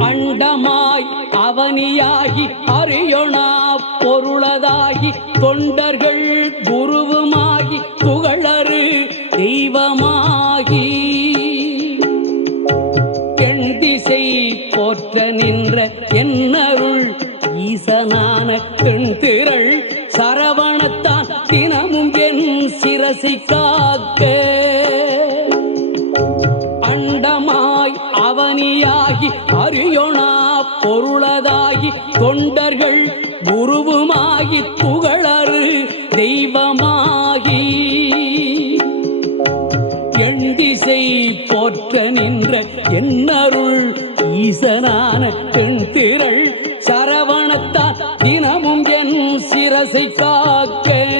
அண்டமாய் அவனியாகி அறியொணா பொருளதாகி தொண்டர்கள் குருவுமாகி புகழரு தெய்வமாகி. கெண்டிசை போற்ற நின்ற என்னருள் ஈசனான பெண் திரள் சரவணத்தான் தினமும் என் சிரசிக்க அவனியாகி அரியோனா பொருளதாகி தொண்டர்கள் குருவுமாகி புகழரு தெய்வமாகி. எண்டிசை போற்ற நின்ற என்னருள் ஈசனான பெண் திரள் சரவணத்தான் தினமும் என் சிரசை காக்க